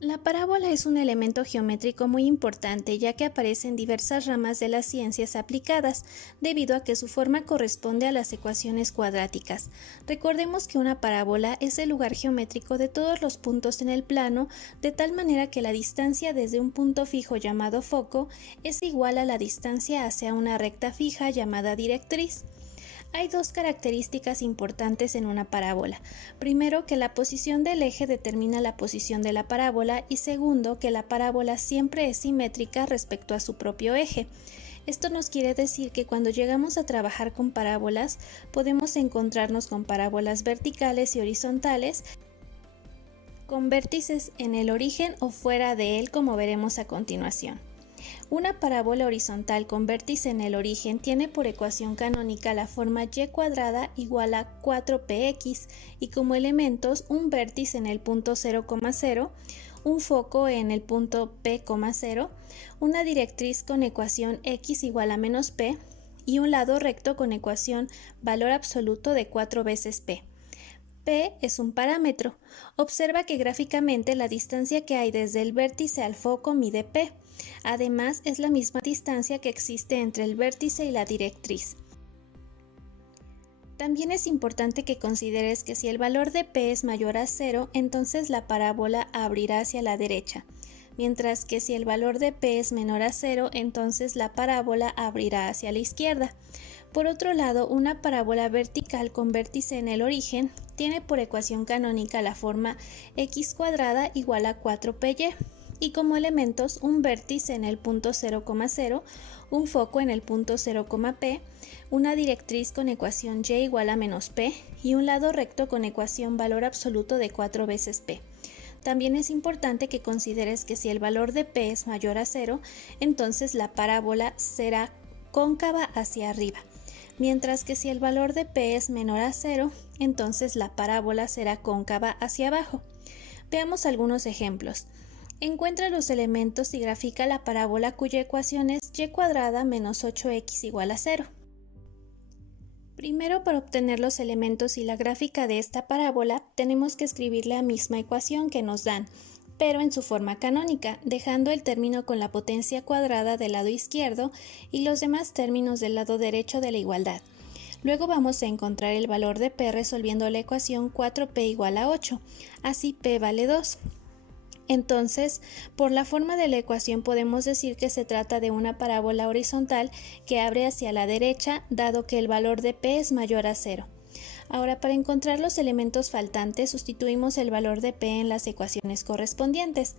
La parábola es un elemento geométrico muy importante ya que aparece en diversas ramas de las ciencias aplicadas, debido a que su forma corresponde a las ecuaciones cuadráticas. Recordemos que una parábola es el lugar geométrico de todos los puntos en el plano, de tal manera que la distancia desde un punto fijo llamado foco es igual a la distancia hacia una recta fija llamada directriz. Hay dos características importantes en una parábola. Primero, que la posición del eje determina la posición de la parábola y segundo, que la parábola siempre es simétrica respecto a su propio eje. Esto nos quiere decir que cuando llegamos a trabajar con parábolas, podemos encontrarnos con parábolas verticales y horizontales, con vértices en el origen o fuera de él, como veremos a continuación. Una parábola horizontal con vértice en el origen tiene por ecuación canónica la forma y cuadrada igual a 4px y como elementos un vértice en el punto 0,0, un foco en el punto p,0, una directriz con ecuación x igual a menos p y un lado recto con ecuación valor absoluto de 4 veces p. P es un parámetro. Observa que gráficamente la distancia que hay desde el vértice al foco mide P. Además, es la misma distancia que existe entre el vértice y la directriz. También es importante que consideres que si el valor de P es mayor a 0, entonces la parábola abrirá hacia la derecha, mientras que si el valor de P es menor a 0, entonces la parábola abrirá hacia la izquierda. Por otro lado, una parábola vertical con vértice en el origen tiene por ecuación canónica la forma x cuadrada igual a 4py y como elementos un vértice en el punto 0,0, un foco en el punto 0,p, una directriz con ecuación y igual a menos p y un lado recto con ecuación valor absoluto de 4 veces p. También es importante que consideres que si el valor de p es mayor a 0, entonces la parábola será cóncava hacia arriba, mientras que si el valor de p es menor a 0, entonces la parábola será cóncava hacia abajo. Veamos algunos ejemplos. Encuentra los elementos y grafica la parábola cuya ecuación es y cuadrada menos 8x igual a 0. Primero, para obtener los elementos y la gráfica de esta parábola, tenemos que escribir la misma ecuación que nos dan, pero en su forma canónica, dejando el término con la potencia cuadrada del lado izquierdo y los demás términos del lado derecho de la igualdad. Luego vamos a encontrar el valor de p resolviendo la ecuación 4p igual a 8, así p vale 2. Entonces, por la forma de la ecuación podemos decir que se trata de una parábola horizontal que abre hacia la derecha, dado que el valor de p es mayor a 0. Ahora, para encontrar los elementos faltantes, sustituimos el valor de p en las ecuaciones correspondientes.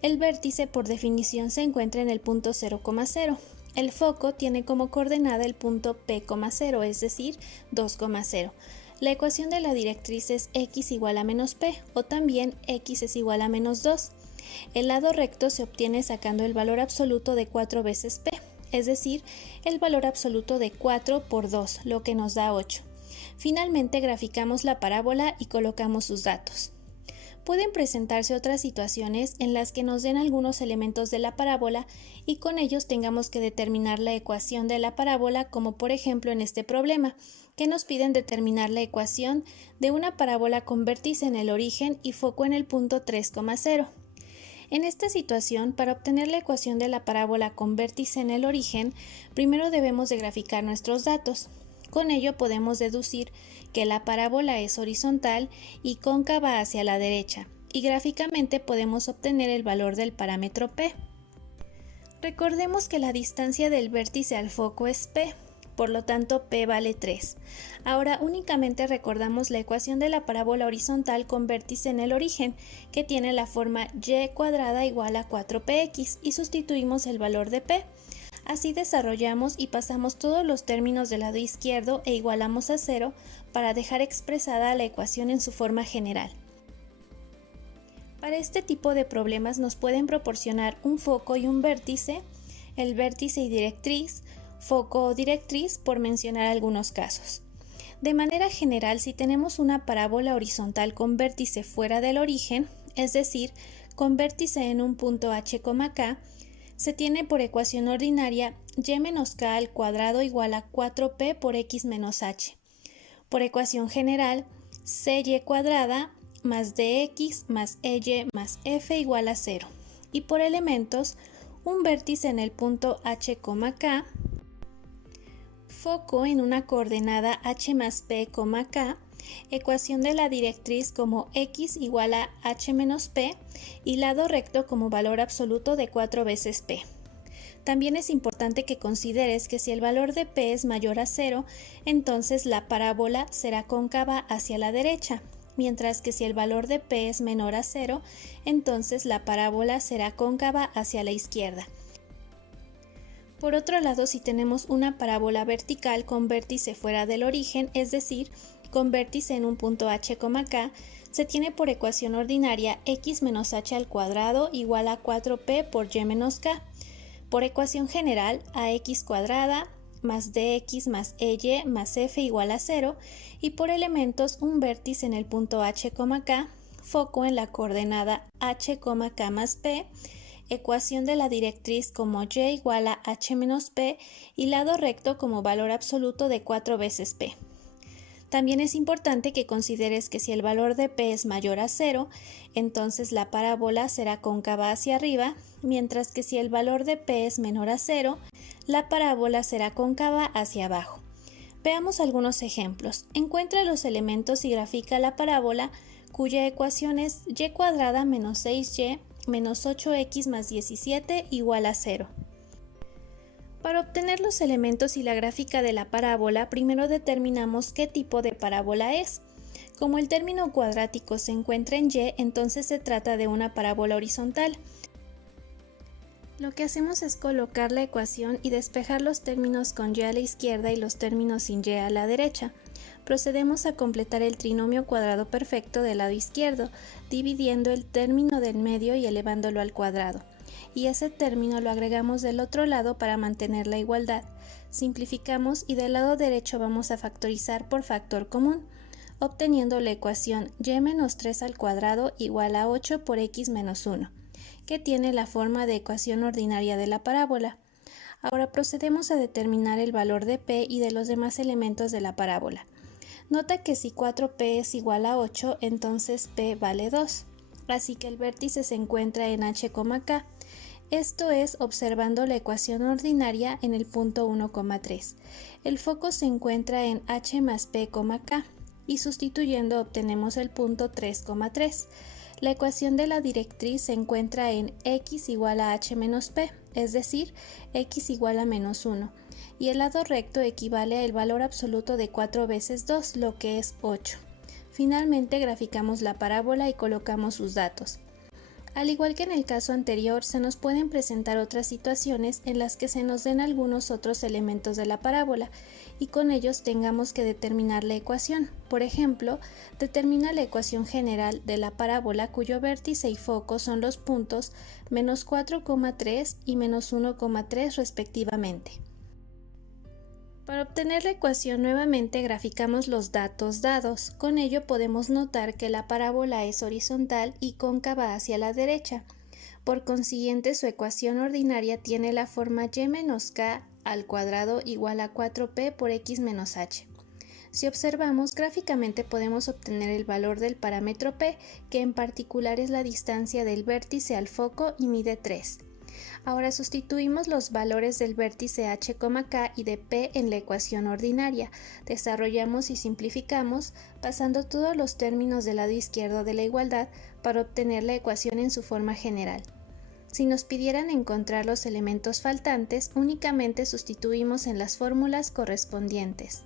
El vértice, por definición, se encuentra en el punto 0,0. El foco tiene como coordenada el punto p,0, es decir, 2,0. La ecuación de la directriz es x igual a menos p, o también x es igual a menos 2. El lado recto se obtiene sacando el valor absoluto de 4 veces p, es decir, el valor absoluto de 4 por 2, lo que nos da 8. Finalmente graficamos la parábola y colocamos sus datos. Pueden presentarse otras situaciones en las que nos den algunos elementos de la parábola y con ellos tengamos que determinar la ecuación de la parábola, como por ejemplo en este problema, que nos piden determinar la ecuación de una parábola con vértice en el origen y foco en el punto 3,0. En esta situación, para obtener la ecuación de la parábola con vértice en el origen, primero debemos de graficar nuestros datos. Con ello podemos deducir que la parábola es horizontal y cóncava hacia la derecha, y gráficamente podemos obtener el valor del parámetro p. Recordemos que la distancia del vértice al foco es p, por lo tanto p vale 3. Ahora únicamente recordamos la ecuación de la parábola horizontal con vértice en el origen, que tiene la forma y cuadrada igual a 4px, y sustituimos el valor de p. Así desarrollamos y pasamos todos los términos del lado izquierdo e igualamos a 0 para dejar expresada la ecuación en su forma general. Para este tipo de problemas nos pueden proporcionar un foco y un vértice, el vértice y directriz, foco o directriz, por mencionar algunos casos. De manera general, si tenemos una parábola horizontal con vértice fuera del origen, es decir, con vértice en un punto h, k, se tiene por ecuación ordinaria y menos k al cuadrado igual a 4p por x menos h. Por ecuación general, cy cuadrada más dx más ey más f igual a 0. Y por elementos, un vértice en el punto h, k, foco en una coordenada h más p, k, ecuación de la directriz como x igual a h menos p y lado recto como valor absoluto de 4 veces p. También es importante que consideres que si el valor de p es mayor a 0, entonces la parábola será cóncava hacia la derecha, mientras que si el valor de p es menor a 0, entonces la parábola será cóncava hacia la izquierda. Por otro lado, si tenemos una parábola vertical con vértice fuera del origen, es decir, con vértice en un punto h, k, se tiene por ecuación ordinaria x menos h al cuadrado igual a 4p por y menos k. Por ecuación general, ax cuadrada más dx más ey más f igual a 0 y por elementos un vértice en el punto h, k, foco en la coordenada h, k más p, ecuación de la directriz como y igual a h menos p y lado recto como valor absoluto de 4 veces p. También es importante que consideres que si el valor de p es mayor a 0, entonces la parábola será cóncava hacia arriba, mientras que si el valor de p es menor a 0, la parábola será cóncava hacia abajo. Veamos algunos ejemplos. Encuentra los elementos y grafica la parábola cuya ecuación es y cuadrada menos 6y menos 8x más 17 igual a 0. Para obtener los elementos y la gráfica de la parábola, primero determinamos qué tipo de parábola es. Como el término cuadrático se encuentra en y, entonces se trata de una parábola horizontal. Lo que hacemos es colocar la ecuación y despejar los términos con y a la izquierda y los términos sin y a la derecha. Procedemos a completar el trinomio cuadrado perfecto del lado izquierdo, dividiendo el término del medio y elevándolo al cuadrado. Y ese término lo agregamos del otro lado para mantener la igualdad. Simplificamos y del lado derecho vamos a factorizar por factor común, obteniendo la ecuación y menos 3 al cuadrado igual a 8 por x menos 1, que tiene la forma de ecuación ordinaria de la parábola. Ahora procedemos a determinar el valor de p y de los demás elementos de la parábola. Nota que si 4p es igual a 8, entonces p vale 2. Así que el vértice se encuentra en h, k. Esto es observando la ecuación ordinaria en el punto 1,3. El foco se encuentra en h más p, k y sustituyendo obtenemos el punto 3,3. La ecuación de la directriz se encuentra en x igual a h menos p, es decir, x igual a menos 1, y el lado recto equivale al valor absoluto de 4 veces 2, lo que es 8. Finalmente graficamos la parábola y colocamos sus datos. Al igual que en el caso anterior, se nos pueden presentar otras situaciones en las que se nos den algunos otros elementos de la parábola y con ellos tengamos que determinar la ecuación. Por ejemplo, determina la ecuación general de la parábola cuyo vértice y foco son los puntos menos 4,3 y menos 1,3 respectivamente. Para obtener la ecuación nuevamente graficamos los datos dados. Con ello podemos notar que la parábola es horizontal y cóncava hacia la derecha. Por consiguiente, su ecuación ordinaria tiene la forma y menos k al cuadrado igual a 4p por x menos h. Si observamos, gráficamente podemos obtener el valor del parámetro p, que en particular es la distancia del vértice al foco y mide 3. Ahora sustituimos los valores del vértice h, k y de p en la ecuación ordinaria, desarrollamos y simplificamos, pasando todos los términos del lado izquierdo de la igualdad para obtener la ecuación en su forma general. Si nos pidieran encontrar los elementos faltantes, únicamente sustituimos en las fórmulas correspondientes.